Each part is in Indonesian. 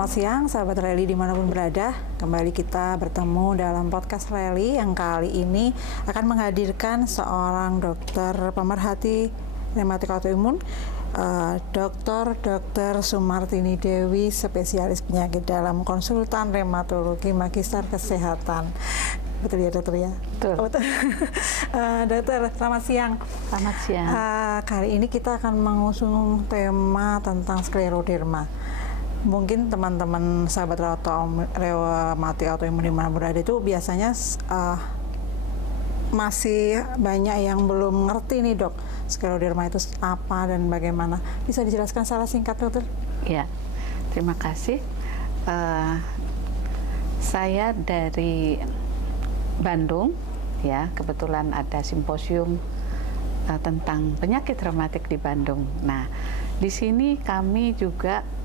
Selamat siang, sahabat Rally dimanapun berada. Kembali kita bertemu dalam podcast Rally yang kali ini akan menghadirkan seorang dokter pemerhati rematik autoimun, Dr. Sumartini Dewi, spesialis penyakit dalam, konsultan rematologi, magister kesehatan. Betul ya dokter ya? Betul. Oh, betul. Dokter, selamat siang. Selamat siang. Kali ini kita akan mengusung tema tentang skleroderma. Mungkin teman-teman sahabat rematik autoimun di mana berada itu biasanya masih banyak yang belum ngerti nih dok, skleroderma itu apa dan bagaimana. Bisa dijelaskan secara singkat dokter? Ya, terima kasih. Saya dari Bandung, ya kebetulan ada simposium tentang penyakit rematik di Bandung. Nah, di sini kami juga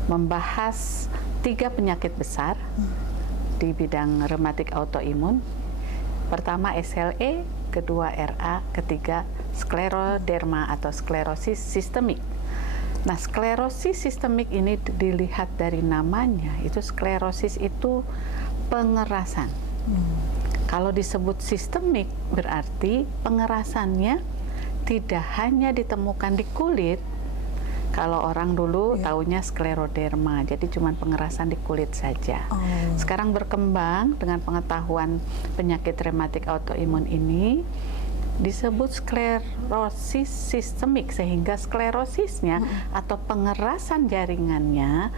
membahas 3 penyakit besar di bidang rematik autoimun. Pertama SLE, kedua RA, ketiga skleroderma atau sklerosis sistemik. Nah, sklerosis sistemik ini dilihat dari namanya, itu sklerosis itu pengerasan. Kalau disebut sistemik berarti pengerasannya tidak hanya ditemukan di kulit. Kalau orang dulu taunya skleroderma, jadi cuma pengerasan di kulit saja. Sekarang berkembang dengan pengetahuan penyakit rematik autoimun ini disebut sklerosis sistemik, sehingga sklerosisnya atau pengerasan jaringannya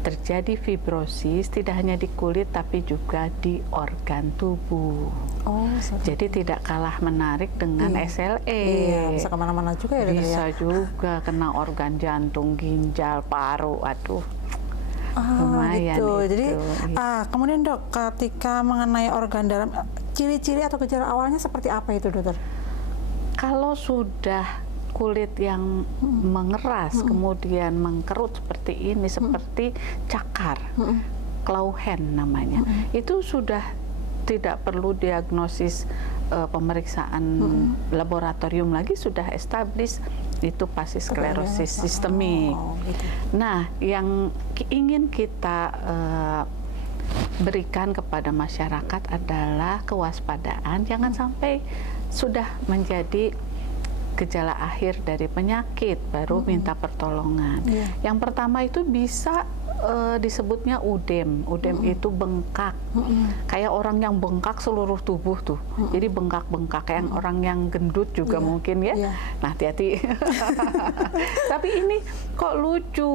terjadi fibrosis tidak hanya di kulit tapi juga di organ tubuh. Jadi tidak kalah menarik dengan SLE. Iya, bisa kemana-mana juga ya dokter ya? Bisa juga kena organ jantung, ginjal, paru, aduh. Lumayan gitu. itu. Jadi kemudian dok, ketika mengenai organ dalam, ciri-ciri atau gejala awalnya seperti apa itu dokter? Kalau sudah kulit yang mengeras, kemudian mengkerut seperti ini, seperti cakar, Clauhen namanya, itu sudah tidak perlu diagnosis pemeriksaan laboratorium lagi, sudah established itu pasti sklerosis sistemik. Gitu. Nah, yang ingin kita berikan kepada masyarakat adalah kewaspadaan, jangan sampai sudah menjadi gejala akhir dari penyakit baru minta pertolongan. Yang pertama itu bisa disebutnya udem. Udem itu bengkak, kayak orang yang bengkak seluruh tubuh tuh. Jadi bengkak-bengkak kayak orang yang gendut juga mungkin ya. Nah, hati-hati. Tapi ini kok lucu.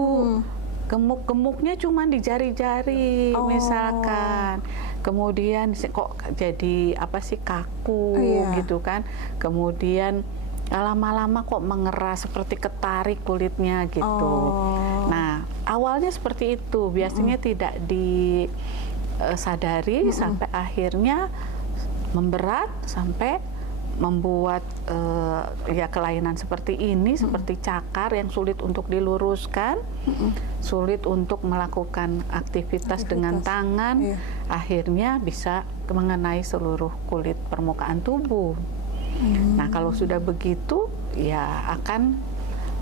Gemuk-gemuknya cuma di jari-jari misalkan. Kemudian kok jadi apa sih, kaku gitu kan. Kemudian lama-lama kok mengeras seperti ketarik kulitnya gitu. Nah, awalnya seperti itu, biasanya tidak disadari sampai akhirnya memberat sampai membuat ya kelainan seperti ini, seperti cakar yang sulit untuk diluruskan, sulit untuk melakukan aktivitas dengan tangan, akhirnya bisa mengenai seluruh kulit permukaan tubuh. Nah, kalau sudah begitu ya akan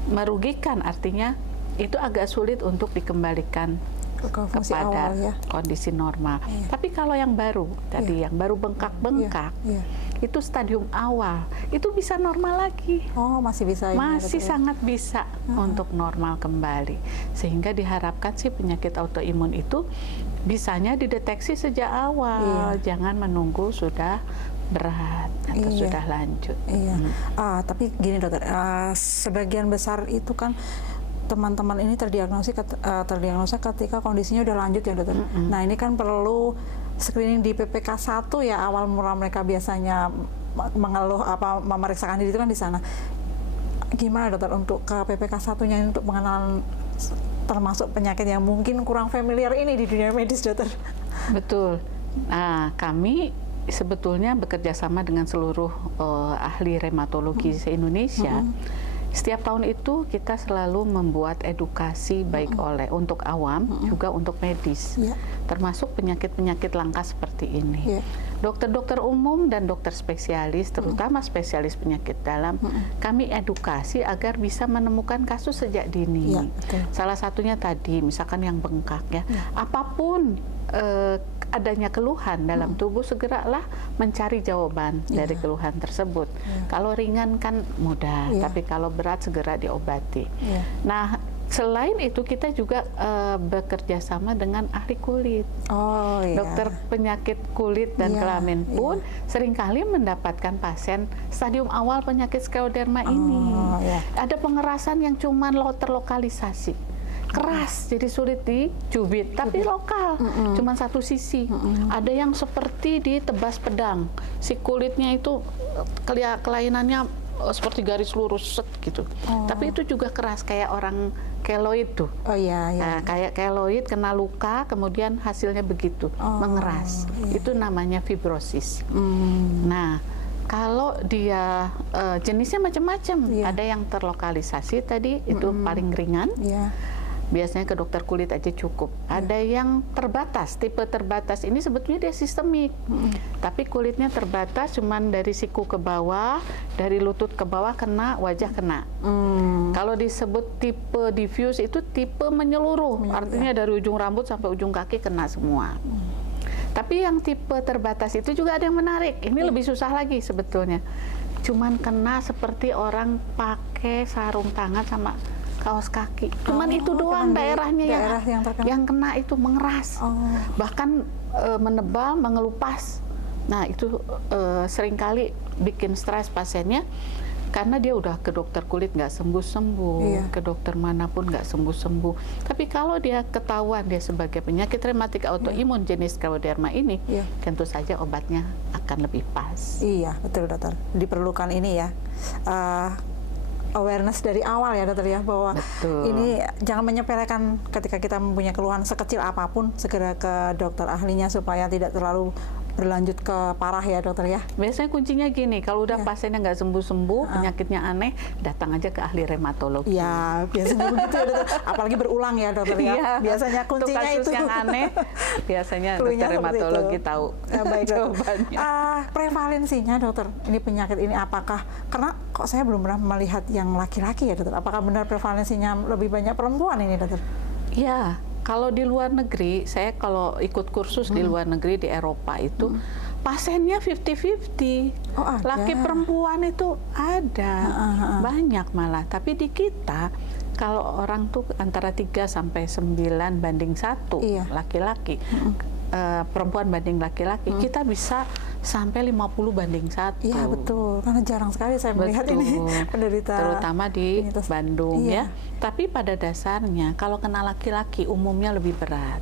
merugikan, artinya itu agak sulit untuk dikembalikan kepada kondisi normal. Tapi kalau yang baru tadi, yang baru bengkak-bengkak, itu stadium awal, itu bisa normal lagi. Masih bisa. Masih sangat bisa untuk normal kembali. Sehingga diharapkan sih penyakit autoimun itu bisanya dideteksi sejak awal, jangan menunggu sudah berat atau sudah lanjut. Tapi gini dokter, sebagian besar itu kan teman-teman ini terdiagnosa ketika kondisinya udah lanjut ya dokter. Nah, ini kan perlu screening di PPK 1 ya, awal mula mereka biasanya mengeluh memeriksakan diri itu kan di sana. Gimana dokter untuk ke PPK 1-nya untuk pengenalan termasuk penyakit yang mungkin kurang familiar ini di dunia medis dokter? Betul. Nah, kami sebetulnya bekerja sama dengan seluruh ahli rematologi se-Indonesia. Setiap tahun itu kita selalu membuat edukasi baik untuk awam juga untuk medis, termasuk penyakit-penyakit langka seperti ini. dokter-dokter umum dan dokter spesialis, terutama spesialis penyakit dalam, kami edukasi agar bisa menemukan kasus sejak dini. Ya, betul. Salah satunya tadi, misalkan yang bengkak ya, apapun adanya keluhan dalam tubuh, segeralah mencari jawaban dari keluhan tersebut. Kalau ringan kan mudah, tapi kalau berat segera diobati. Nah, selain itu kita juga bekerja sama dengan ahli kulit. Dokter penyakit kulit dan kelamin pun seringkali mendapatkan pasien stadium awal penyakit skleroderma ini. Ada pengerasan yang cuma terlokalisasi. Keras, jadi sulit dicubit, tapi lokal, cuma satu sisi. Ada yang seperti ditebas pedang, si kulitnya itu kelainannya seperti garis lurus set gitu. Tapi itu juga keras kayak orang keloid tuh. Nah, kayak keloid kena luka, kemudian hasilnya begitu, mengeras. Itu namanya fibrosis. Nah, kalau dia jenisnya macam-macam, ada yang terlokalisasi tadi, itu paling ringan. Biasanya ke dokter kulit aja cukup. Ada yang terbatas, tipe terbatas ini sebetulnya dia sistemik. Tapi kulitnya terbatas, cuman dari siku ke bawah, dari lutut ke bawah kena, wajah kena. Kalau disebut tipe diffuse itu tipe menyeluruh, artinya dari ujung rambut sampai ujung kaki kena semua. Tapi yang tipe terbatas itu juga ada yang menarik. Ini lebih susah lagi sebetulnya. Cuman kena seperti orang pakai sarung tangan sama kaos kaki. Cuman itu doang daerahnya yang kena itu mengeras. Bahkan menebal, mengelupas. Nah, itu seringkali bikin stres pasiennya karena dia udah ke dokter kulit nggak sembuh-sembuh, ke dokter manapun nggak sembuh-sembuh. Tapi kalau dia ketahuan dia sebagai penyakit rematik autoimun jenis skleroderma ini, tentu saja obatnya akan lebih pas. Iya, betul dokter. Diperlukan ini ya. Awareness dari awal ya dokter ya, bahwa ini jangan menyepelekan ketika kita mempunyai keluhan sekecil apapun, segera ke dokter ahlinya supaya tidak terlalu berlanjut ke parah ya dokter ya. Biasanya kuncinya gini, kalau udah pasiennya nggak sembuh-sembuh, penyakitnya aneh, datang aja ke ahli rhematologi. Ya, biasanya begitu ya dokter. Apalagi berulang ya dokter ya. Biasanya kuncinya kasus itu. yang aneh, biasanya dokter rheumatologi tahu baik, jawabannya. Prevalensinya dokter, ini penyakit ini apakah, karena kok saya belum pernah melihat yang laki-laki ya dokter. Apakah benar prevalensinya lebih banyak perempuan ini dokter? Ya. Kalau di luar negeri, saya kalau ikut kursus di luar negeri di Eropa itu pasiennya 50-50. Laki perempuan itu ada, banyak malah. Tapi di kita kalau orang tuh antara 3 sampai 9 banding 1 laki-laki. Perempuan banding laki-laki, kita bisa sampai 50 banding 1. Iya betul, karena jarang sekali saya melihat ini penderita. Terutama di Bandung ya. Tapi pada dasarnya kalau kena laki-laki umumnya lebih berat.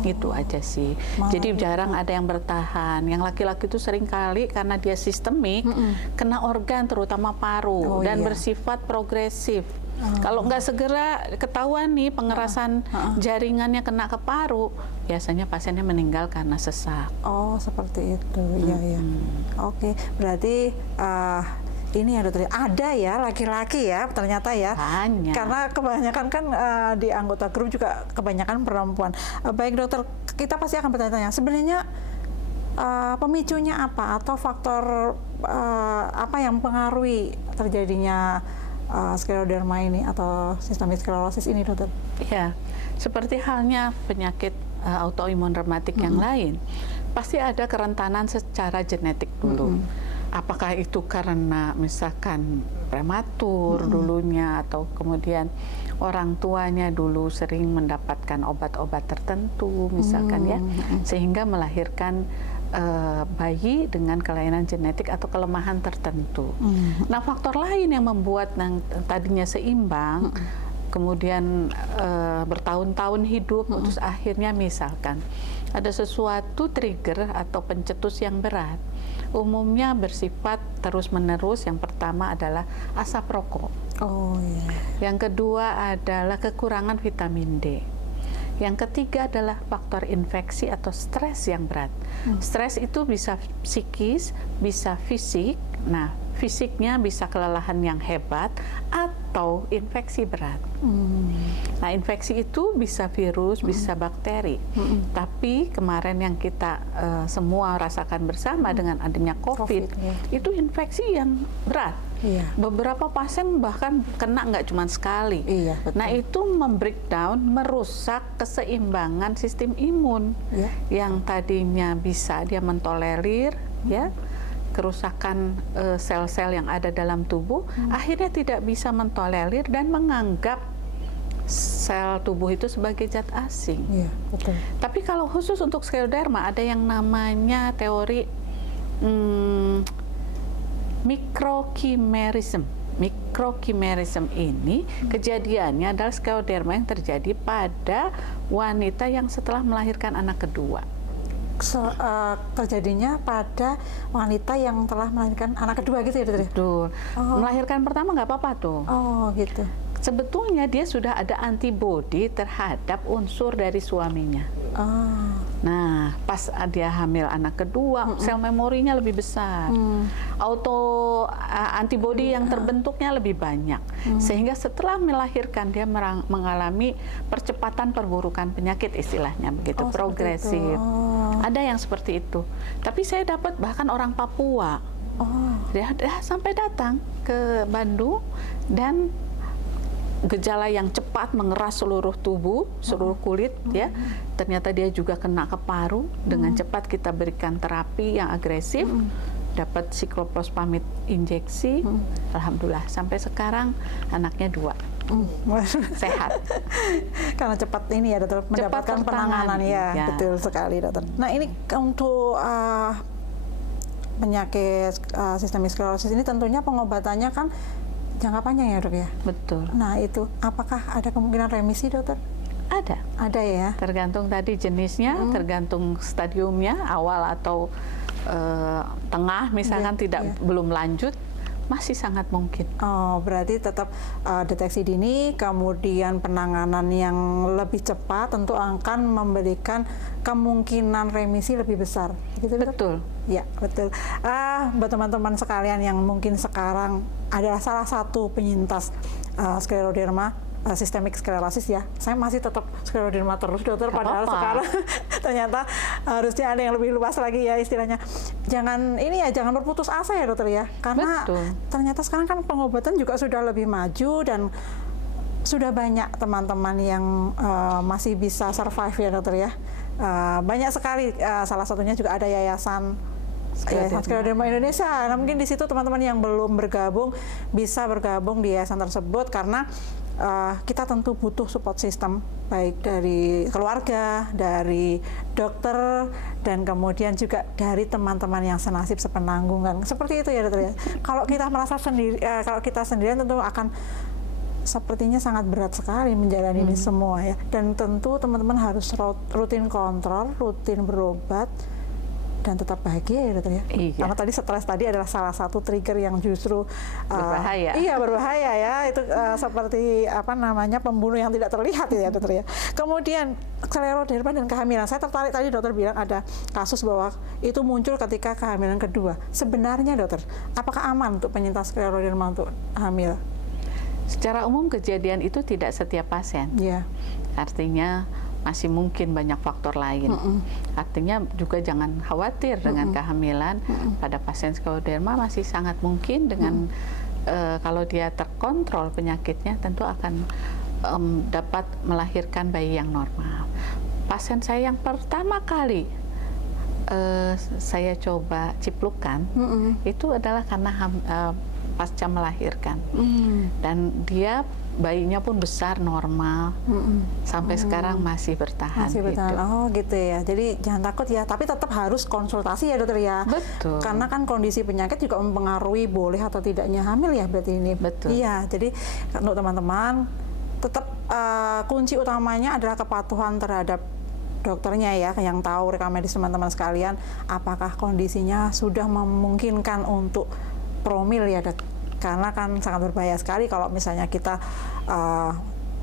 Itu aja sih. Jadi jarang ada yang bertahan. Yang laki-laki itu sering kali karena dia sistemik, kena organ terutama paru dan bersifat progresif. Kalau nggak segera ketahuan nih pengerasan jaringannya kena ke paru, biasanya pasiennya meninggal karena sesak. Seperti itu. Iya. Oke, berarti ini ya dokter, ada ya laki-laki ya ternyata ya. Banyak. Karena kebanyakan kan di anggota grup juga kebanyakan perempuan. Baik dokter, kita pasti akan bertanya-tanya sebenarnya pemicunya apa atau faktor apa yang mempengaruhi terjadinya skleroderma ini atau sistemik sklerosis ini dokter? Ya, seperti halnya penyakit autoimun rematik yang lain, pasti ada kerentanan secara genetik dulu. Apakah itu karena misalkan prematur dulunya atau kemudian orang tuanya dulu sering mendapatkan obat-obat tertentu misalkan ya, sehingga melahirkan bayi dengan kelainan genetik atau kelemahan tertentu. Nah, faktor lain yang membuat tadinya seimbang, kemudian bertahun-tahun hidup, terus akhirnya misalkan ada sesuatu trigger atau pencetus yang berat. Umumnya bersifat terus-menerus. Yang pertama adalah asap rokok. Yang kedua adalah kekurangan vitamin D. Yang ketiga adalah faktor infeksi atau stres yang berat. Stres itu bisa psikis, bisa fisik. Nah, fisiknya bisa kelelahan yang hebat atau atau infeksi berat. Nah, infeksi itu bisa virus, bisa bakteri. Tapi kemarin yang kita semua rasakan bersama dengan adanya COVID, ya. itu infeksi yang berat. Iya. Beberapa pasien bahkan kena nggak cuma sekali. Iya, betul. Nah, itu membreakdown, merusak keseimbangan sistem imun Iya. yang tadinya bisa dia mentolerir, ya, kerusakan sel-sel yang ada dalam tubuh, akhirnya tidak bisa mentolerir dan menganggap sel tubuh itu sebagai zat asing. Iya, betul. Tapi kalau khusus untuk skleroderma ada yang namanya teori mikrokimerisme. Mikrokimerisme ini kejadiannya adalah skleroderma yang terjadi pada wanita yang setelah melahirkan anak kedua. Terjadinya pada wanita yang telah melahirkan anak kedua gitu ya, Dokter? Betul. Melahirkan pertama nggak apa-apa tuh. Oh, gitu. Sebetulnya dia sudah ada antibodi terhadap unsur dari suaminya. Oh. Nah, pas dia hamil anak kedua, sel memorinya lebih besar. Antibodi yang terbentuknya lebih banyak. Sehingga setelah melahirkan dia mengalami percepatan perburukan penyakit, istilahnya begitu, progresif. Ada yang seperti itu. Tapi saya dapat bahkan orang Papua. Dia sampai datang ke Bandung dan gejala yang cepat mengeras seluruh tubuh, seluruh kulit, ya. Ternyata dia juga kena ke paru. Dengan cepat kita berikan terapi yang agresif, dapat sikloprospamid injeksi. Alhamdulillah sampai sekarang anaknya 2. Sehat. Karena cepat ini ya, Dokter, mendapatkan penanganan ya. Betul sekali, Dokter. Nah, ini untuk penyakit sistemik sklerosis ini tentunya pengobatannya kan jangka panjang ya, Dok ya? Betul. Nah, itu apakah ada kemungkinan remisi, Dokter? Ada. Ada ya? Tergantung tadi jenisnya, tergantung stadiumnya, awal atau tengah, misalkan belum lanjut, masih sangat mungkin. Oh, berarti tetap deteksi dini, kemudian penanganan yang lebih cepat tentu akan memberikan kemungkinan remisi lebih besar. Gitu, betul. Ya, betul. Buat teman-teman sekalian yang mungkin sekarang adalah salah satu penyintas skleroderma, sistemik sklerosis ya. Saya masih tetap skleroderma terus, Dokter, padahal sekarang ternyata harusnya ada yang lebih luas lagi ya istilahnya. Jangan berputus asa ya, Dokter ya. Karena ternyata sekarang kan pengobatan juga sudah lebih maju dan sudah banyak teman-teman yang masih bisa survive ya, Dokter ya. Banyak sekali, salah satunya juga ada yayasan Skleroderma Indonesia. Nah, mungkin di situ teman-teman yang belum bergabung bisa bergabung di yayasan tersebut karena kita tentu butuh support system baik dari keluarga, dari dokter, dan kemudian juga dari teman-teman yang senasib sepenanggungan. Seperti itu ya, Dokter ya. Kalau kita merasa sendiri, kalau kita sendirian tentu akan sepertinya sangat berat sekali menjalani ini semua ya. Dan tentu teman-teman harus rutin kontrol, rutin berobat, dan tetap bahagia ya, Dokter ya. Iya. Karena tadi stres tadi adalah salah satu trigger yang justru berbahaya. Iya, berbahaya ya. Itu seperti pembunuh yang tidak terlihat ya, Dokter ya. Kemudian skleroderma dan kehamilan. Saya tertarik tadi Dokter bilang ada kasus bahwa itu muncul ketika kehamilan kedua. Sebenarnya, Dokter, apakah aman untuk penyintas skleroderma untuk hamil? Secara umum kejadian itu tidak setiap pasien. Iya. Artinya masih mungkin banyak faktor lain. Artinya juga jangan khawatir dengan kehamilan pada pasien skleroderma, masih sangat mungkin dengan kalau dia terkontrol penyakitnya tentu akan dapat melahirkan bayi yang normal. Pasien saya yang pertama kali saya coba ciplukan itu adalah karena pasca melahirkan, dan dia bayinya pun besar normal, sampai sekarang masih bertahan. Masih bertahan. Gitu. Oh, gitu ya. Jadi jangan takut ya. Tapi tetap harus konsultasi ya, Dokter ya. Betul. Karena kan kondisi penyakit juga mempengaruhi boleh atau tidaknya hamil ya, berarti ini. Betul. Iya. Jadi untuk teman-teman tetap kunci utamanya adalah kepatuhan terhadap dokternya ya, yang tahu rekam medis teman-teman sekalian, apakah kondisinya sudah memungkinkan untuk promil ya, Dok. Karena kan sangat berbahaya sekali kalau misalnya kita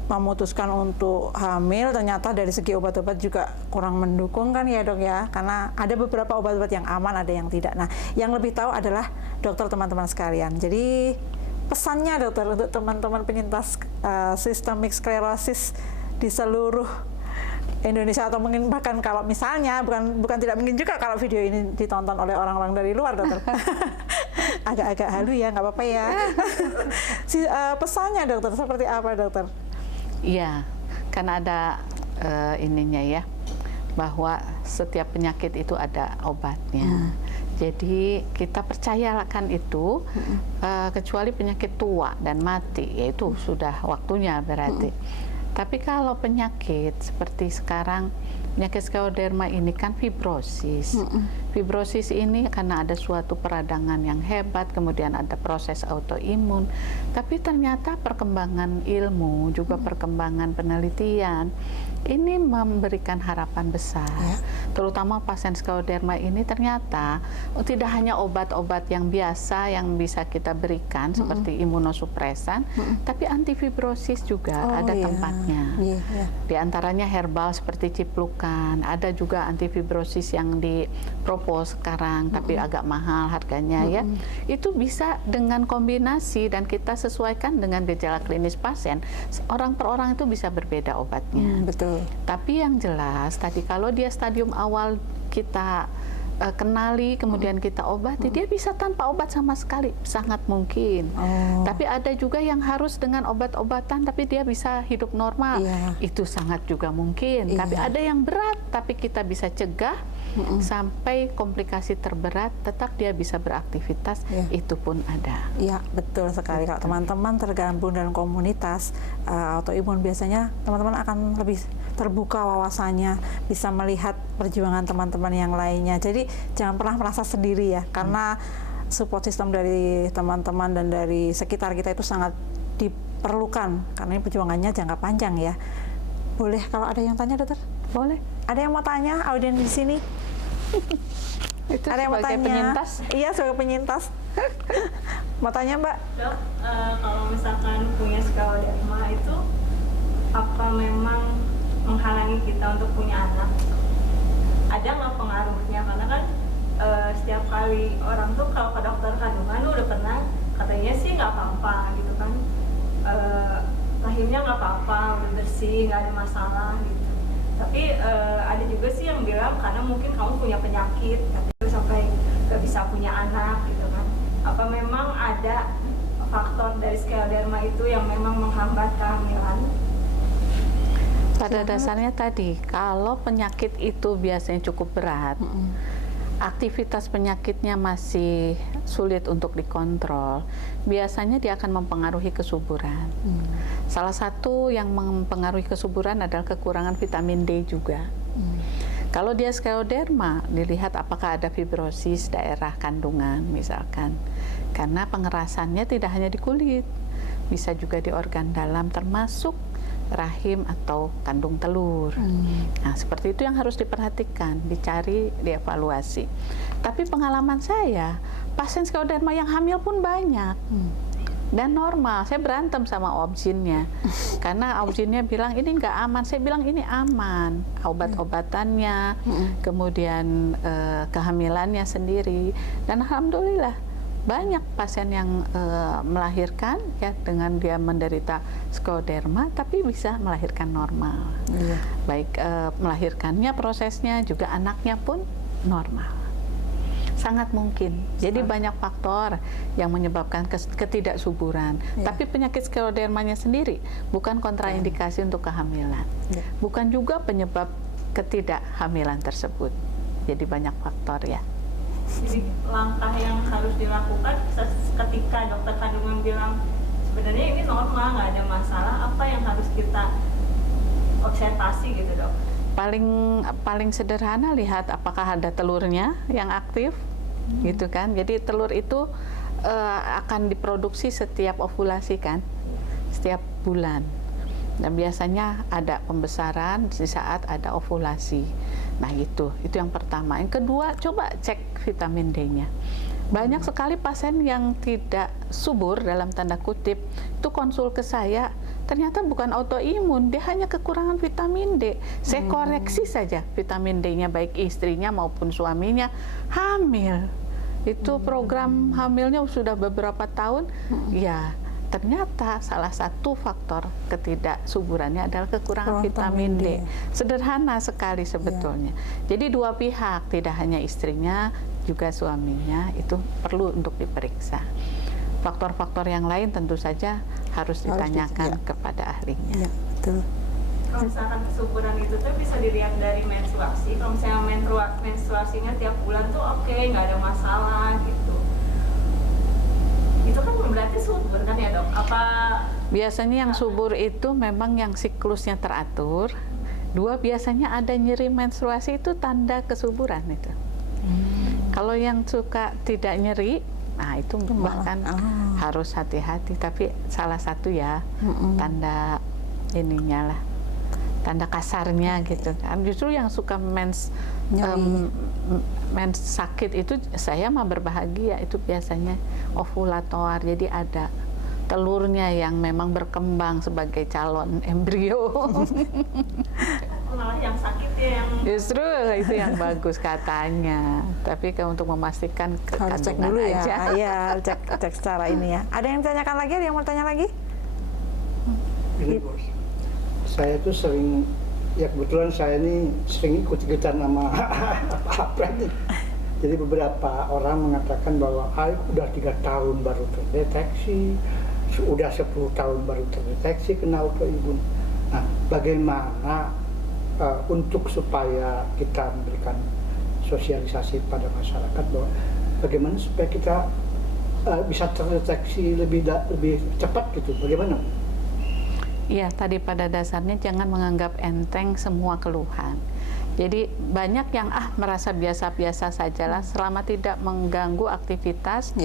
memutuskan untuk hamil, ternyata dari segi obat-obat juga kurang mendukung kan ya, Dok ya. Karena ada beberapa obat-obat yang aman, ada yang tidak. Nah, yang lebih tahu adalah dokter, teman-teman sekalian. Jadi pesannya dokter untuk teman-teman penyintas systemic sclerosis di seluruh Indonesia, atau mungkin bahkan kalau misalnya bukan tidak mungkin juga kalau video ini ditonton oleh orang-orang dari luar, dokter. Agak-agak halu ya, nggak apa-apa ya. Pesannya dokter seperti apa, dokter? Iya, karena ada ininya ya, bahwa setiap penyakit itu ada obatnya. Jadi kita percayakan itu, kecuali penyakit tua dan mati, yaitu sudah waktunya berarti. Tapi kalau penyakit seperti sekarang, penyakit skleroderma ini kan fibrosis. Fibrosis ini karena ada suatu peradangan yang hebat, kemudian ada proses autoimun. Tapi ternyata perkembangan ilmu, juga perkembangan penelitian, ini memberikan harapan besar. Terutama pasien skleroderma ini ternyata tidak hanya obat-obat yang biasa yang bisa kita berikan, seperti imunosupresan, tapi antifibrosis juga ada tempatnya. Di antaranya herbal seperti ciplukan, ada juga antifibrosis yang dipropos sekarang, tapi agak mahal harganya ya. Itu bisa dengan kombinasi dan kita sesuaikan dengan gejala klinis pasien. Orang per orang itu bisa berbeda obatnya. Betul. Tapi yang jelas tadi kalau dia stadium awal kita kenali, kemudian kita obati, dia bisa tanpa obat sama sekali, sangat mungkin. Tapi ada juga yang harus dengan obat-obatan, tapi dia bisa hidup normal. Itu sangat juga mungkin. Tapi ada yang berat, tapi kita bisa cegah sampai komplikasi terberat, tetap dia bisa beraktivitas, itu pun ada. Iya, betul sekali. Kalau teman-teman tergabung dalam komunitas autoimun, biasanya teman-teman akan lebih terbuka wawasannya, bisa melihat perjuangan teman-teman yang lainnya. Jadi jangan pernah merasa sendiri ya, karena support system dari teman-teman dan dari sekitar kita itu sangat diperlukan, karena ini perjuangannya jangka panjang ya. Boleh kalau ada yang tanya, dokter? Boleh. Ada yang mau tanya, audien di sini? Itu ada yang mau tanya? Penyintas? Iya, sebagai penyintas. Mau tanya, Mbak? Dok, kalau misalkan punya skleroderma itu apa memang menghalangi kita untuk punya anak? Ada nggak pengaruhnya? Karena kan setiap kali orang tuh kalau ke dokter kandungan udah pernah, katanya sih nggak apa-apa gitu kan, rahimnya nggak apa-apa, udah bersih, nggak ada masalah gitu. Tapi ada juga sih yang bilang karena mungkin kamu punya penyakit, katanya sampai nggak bisa punya anak gitu kan. Apa memang ada faktor dari skleroderma itu yang memang menghambat kehamilan? Pada dasarnya tadi, kalau penyakit itu biasanya cukup berat, aktivitas penyakitnya masih sulit untuk dikontrol, biasanya dia akan mempengaruhi kesuburan. Salah satu yang mempengaruhi kesuburan adalah kekurangan vitamin D juga. Kalau dia skleroderma, dilihat apakah ada fibrosis daerah kandungan misalkan. Karena pengerasannya tidak hanya di kulit, bisa juga di organ dalam termasuk rahim atau kandung telur. Nah, seperti itu yang harus diperhatikan, dicari, dievaluasi. Tapi pengalaman saya, pasien skleroderma yang hamil pun banyak. Dan normal, saya berantem sama obginnya. Karena obginnya bilang ini nggak aman, saya bilang ini aman. Obat-obatannya, kemudian kehamilannya sendiri. Dan alhamdulillah, banyak pasien yang melahirkan ya dengan dia menderita skleroderma tapi bisa melahirkan normal. Baik melahirkannya, prosesnya, juga anaknya pun normal. Sangat mungkin. Jadi banyak faktor yang menyebabkan ketidaksuburan. Tapi penyakit sklerodermanya sendiri bukan kontraindikasi untuk kehamilan. Bukan juga penyebab ketidakhamilan tersebut. Jadi banyak faktor ya. Jadi langkah yang harus dilakukan ketika dokter kandungan bilang sebenarnya ini normal, nggak ada masalah, apa yang harus kita observasi gitu, dok? Paling sederhana, lihat apakah ada telurnya yang aktif, gitu kan. Jadi telur itu akan diproduksi setiap ovulasi kan, setiap bulan. Dan biasanya ada pembesaran di saat ada ovulasi. Nah itu yang pertama. Yang kedua, coba cek vitamin D-nya. Banyak sekali pasien yang tidak subur dalam tanda kutip, itu konsul ke saya, ternyata bukan autoimun, dia hanya kekurangan vitamin D. Saya koreksi saja vitamin D-nya, baik istrinya maupun suaminya hamil. Itu program hamilnya sudah beberapa tahun, ya ternyata salah satu faktor ketidaksuburannya adalah kekurangan vitamin D. Sederhana sekali sebetulnya. Jadi dua pihak, tidak hanya istrinya, juga suaminya, itu perlu untuk diperiksa. Faktor-faktor yang lain tentu saja harus ditanyakan kepada ahlinya. Ya, betul. Kalau misalkan kesuburan itu tuh bisa dilihat dari menstruasi. Kalau misalnya menstruasinya tiap bulan tuh oke, nggak ada masalah gitu. Itu kan berarti subur kan ya dok? Apa biasanya yang subur itu memang yang siklusnya teratur. Dua, biasanya ada nyeri menstruasi, itu tanda kesuburan itu. Kalau yang suka tidak nyeri, nah itu bahkan harus hati-hati. Tapi salah satu ya tanda ininya lah, tanda kasarnya gitu kan. Justru yang suka mens sakit itu saya mah berbahagia, itu biasanya ovulator, jadi ada telurnya yang memang berkembang sebagai calon embrio. malah yang sakit ya yang Justru itu yang bagus katanya. Tapi untuk memastikan harus cek dulu ya. aja. Iya, cek secara ini ya. Ada yang ditanyakan lagi? Ada yang mau tanya lagi? Ini bos, saya tuh sering, ya kebetulan saya ini sering ikut-ikutan sama apa nih. Jadi beberapa orang mengatakan bahwa udah 3 tahun baru terdeteksi, udah 10 tahun baru terdeteksi kena autoimun. Nah, bagaimana untuk supaya kita memberikan sosialisasi pada masyarakat bahwa bagaimana supaya kita bisa terdeteksi lebih cepat gitu, bagaimana? Iya, tadi pada dasarnya jangan menganggap enteng semua keluhan. Jadi banyak yang merasa biasa-biasa sajalah selama tidak mengganggu aktivitas,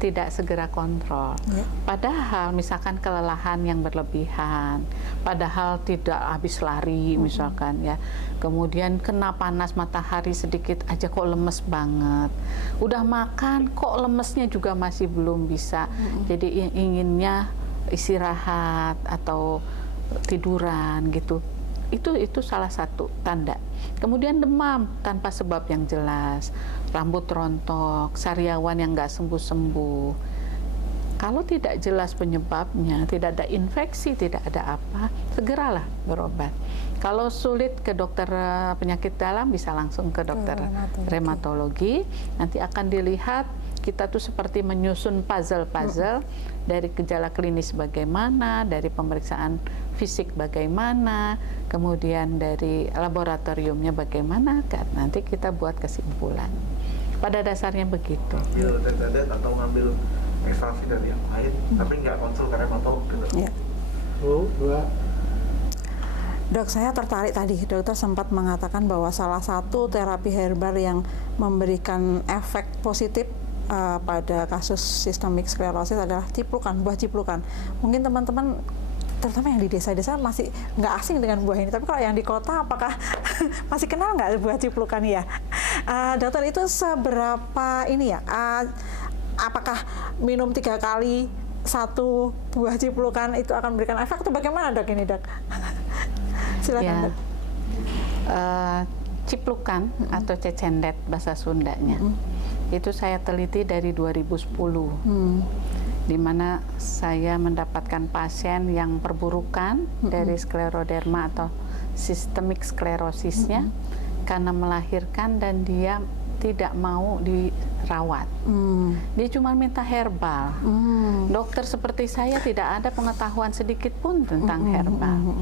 tidak segera kontrol. Padahal misalkan kelelahan yang berlebihan, padahal tidak habis lari misalkan ya. Kemudian kena panas matahari sedikit aja kok lemes banget. Udah makan kok lemesnya juga masih belum bisa. Jadi inginnya istirahat atau tiduran gitu. Itu salah satu tanda. Kemudian demam tanpa sebab yang jelas, rambut rontok, sariawan yang nggak sembuh-sembuh. Kalau tidak jelas penyebabnya, tidak ada infeksi, tidak ada apa, segeralah berobat. Kalau sulit ke dokter penyakit dalam, bisa langsung ke dokter reumatologi. Nanti akan dilihat, kita tuh seperti menyusun puzzle-puzzle dari gejala klinis bagaimana, dari pemeriksaan fisik bagaimana, kemudian dari laboratoriumnya bagaimana, kan nanti kita buat kesimpulan. Pada dasarnya begitu. Dedet atau ngambil ekstraksi dari yang lain, tapi nggak konsul ke reumatolog gitu. Dok, saya tertarik tadi, dokter sempat mengatakan bahwa salah satu terapi herbal yang memberikan efek positif pada kasus systemic sclerosis adalah ciplukan, buah ciplukan. Mungkin teman-teman, terutama yang di desa-desa masih nggak asing dengan buah ini, tapi kalau yang di kota apakah masih kenal nggak buah ciplukan ya? Dokter, itu seberapa ini ya? Apakah minum 3 kali 1 buah ciplukan itu akan memberikan efek atau bagaimana dok ini dok? Silakan dok. Ciplukan atau cecendet bahasa Sundanya, itu saya teliti dari 2010, di mana saya mendapatkan pasien yang perburukan dari skleroderma atau systemic sclerosisnya karena melahirkan dan dia tidak mau dirawat. Dia cuma minta herbal. Dokter seperti saya tidak ada pengetahuan sedikit pun tentang herbal.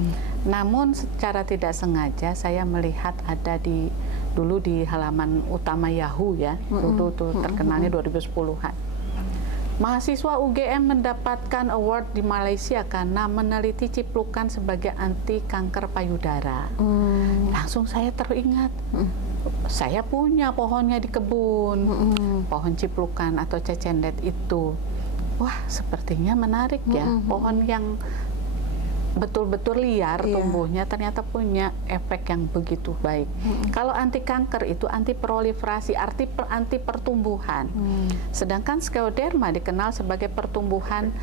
Namun secara tidak sengaja saya melihat ada dulu di halaman utama Yahoo ya, dulu tuh terkenalnya 2010-an. Mahasiswa UGM mendapatkan award di Malaysia karena meneliti ciplukan sebagai anti kanker payudara. Langsung saya teringat, saya punya pohonnya di kebun, pohon ciplukan atau cecendet itu. Wah, sepertinya menarik ya, pohon yang betul-betul liar tumbuhnya ternyata punya efek yang begitu baik. Kalau anti kanker itu anti proliferasi, anti pertumbuhan. Sedangkan skleroderma dikenal sebagai pertumbuhan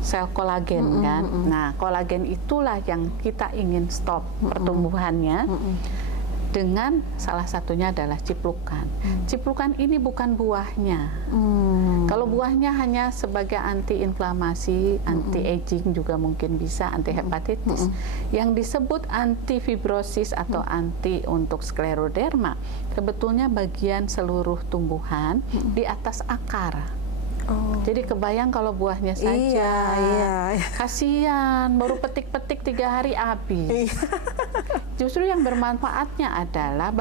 sel kolagen kan. Nah, kolagen itulah yang kita ingin stop pertumbuhannya. dengan salah satunya adalah ciplukan. Ciplukan ini bukan buahnya. Kalau buahnya hanya sebagai anti-inflamasi, anti-aging juga mungkin bisa, anti-hepatitis. Yang disebut anti-fibrosis atau anti untuk skleroderma, sebetulnya bagian seluruh tumbuhan di atas akar. Jadi kebayang kalau buahnya saja, kasihan, baru petik-petik 3 hari habis. Justru yang bermanfaatnya adalah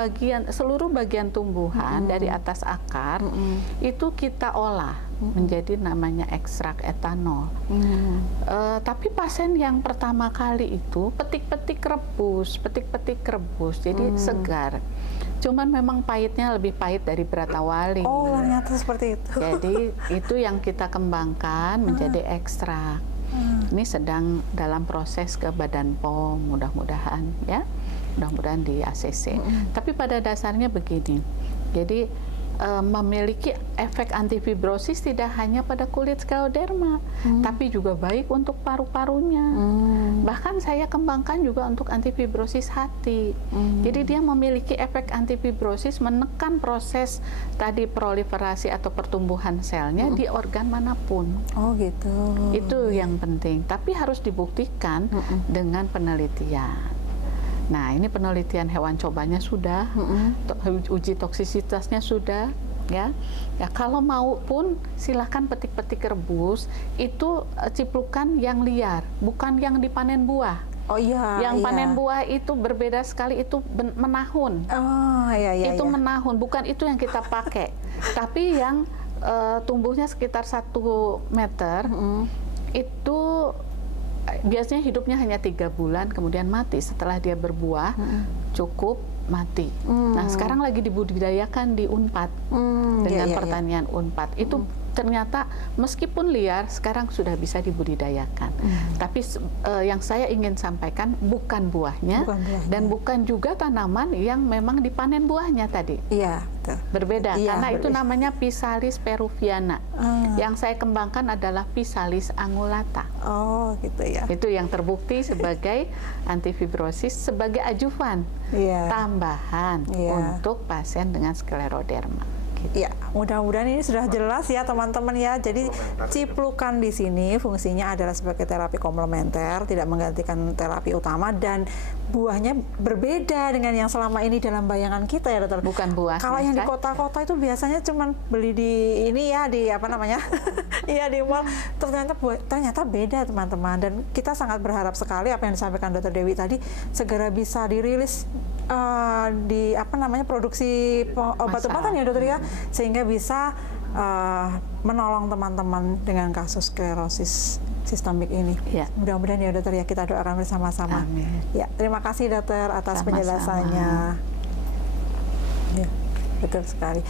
seluruh bagian tumbuhan dari atas akar itu kita olah menjadi namanya ekstrak etanol. Tapi pasien yang pertama kali itu petik-petik rebus, jadi segar. Cuman memang pahitnya lebih pahit dari Bratawali. Oh, ternyata seperti itu. Jadi itu yang kita kembangkan menjadi ekstrak. Ini sedang dalam proses ke Badan POM, mudah-mudahan ya, mudah-mudahan di ACC. Tapi pada dasarnya begini, jadi memiliki efek antifibrosis tidak hanya pada kulit skleroderma, tapi juga baik untuk paru-parunya. Bahkan saya kembangkan juga untuk antifibrosis hati. Jadi dia memiliki efek antifibrosis, menekan proses tadi proliferasi atau pertumbuhan selnya di organ manapun. Oh gitu. Itu yang penting. Tapi harus dibuktikan dengan penelitian. Nah, ini penelitian hewan cobanya sudah, uji toksisitasnya sudah, ya. Ya kalau mau pun silahkan petik-petik rebus, itu ciplukan yang liar, bukan yang dipanen buah. Oh iya. Yang panen buah itu berbeda sekali, itu menahun. Oh iya. Itu menahun, bukan itu yang kita pakai. Tapi yang tumbuhnya sekitar 1 meter, itu biasanya hidupnya hanya 3 bulan, kemudian mati. Setelah dia berbuah, cukup mati. Nah, sekarang lagi dibudidayakan di Unpad dengan pertanian Unpad. Itu ternyata meskipun liar, sekarang sudah bisa dibudidayakan. Tapi yang saya ingin sampaikan bukan buahnya, dan bukan juga tanaman yang memang dipanen buahnya tadi. Iya, betul. Berbeda, karena itu berbeda. namanya Physalis peruviana. Yang saya kembangkan adalah Physalis angulata. Oh, gitu ya. Itu yang terbukti sebagai antifibrosis, sebagai ajuvan tambahan untuk pasien dengan skleroderma. Ya, mudah-mudahan ini sudah jelas ya teman-teman ya. Jadi ciplukan di sini fungsinya adalah sebagai terapi komplementer, tidak menggantikan terapi utama, dan buahnya berbeda dengan yang selama ini dalam bayangan kita ya, dokter. Bukan buah. Kalau yang di kota-kota itu biasanya cuman beli di ini ya, di apa namanya? Iya, di mall. Ternyata beda teman-teman, dan kita sangat berharap sekali apa yang disampaikan Dokter Dewi tadi segera bisa dirilis di apa namanya produksi obat-obatan ya dokter ya, sehingga bisa menolong teman-teman dengan kasus sklerosis sistemik ini. Ya. Mudah-mudahan ya dokter ya, kita doakan bersama-sama. Ya, terima kasih dokter atas penjelasannya. Ya, betul sekali.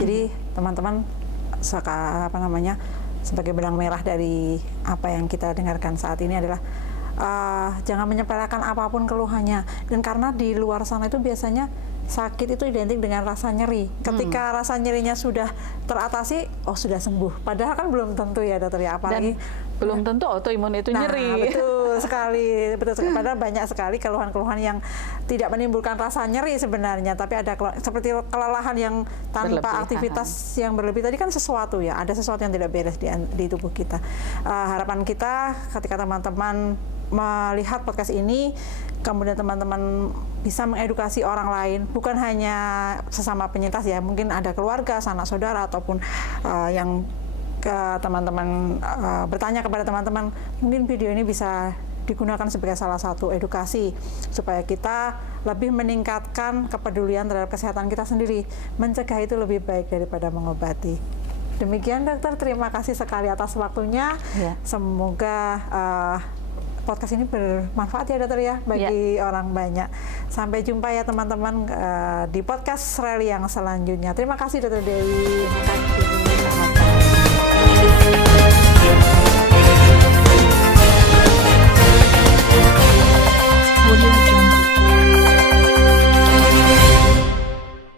Jadi teman-teman sebagai benang merah dari apa yang kita dengarkan saat ini adalah jangan menyepelekan apapun keluhannya, dan karena di luar sana itu biasanya sakit itu identik dengan rasa nyeri. Ketika rasa nyerinya sudah teratasi, oh sudah sembuh. Padahal kan belum tentu ya dokter ya, apalagi dan belum tentu autoimun itu nyeri. Betul sekali, betul sekali. Padahal banyak sekali keluhan-keluhan yang tidak menimbulkan rasa nyeri sebenarnya, tapi ada seperti kelelahan yang tanpa aktivitas yang berlebih tadi kan sesuatu ya, ada sesuatu yang tidak beres di tubuh kita. Harapan kita ketika teman-teman melihat podcast ini, kemudian teman-teman bisa mengedukasi orang lain, bukan hanya sesama penyintas ya, mungkin ada keluarga, sanak saudara, ataupun yang teman-teman bertanya kepada teman-teman, mungkin video ini bisa digunakan sebagai salah satu edukasi supaya kita lebih meningkatkan kepedulian terhadap kesehatan kita sendiri. Mencegah itu lebih baik daripada mengobati. Demikian dokter, terima kasih sekali atas waktunya. Semoga podcast ini bermanfaat ya dokter ya bagi orang banyak. Sampai jumpa ya teman-teman di podcast Rally yang selanjutnya. Terima kasih dokter Dewi. Terima kasih.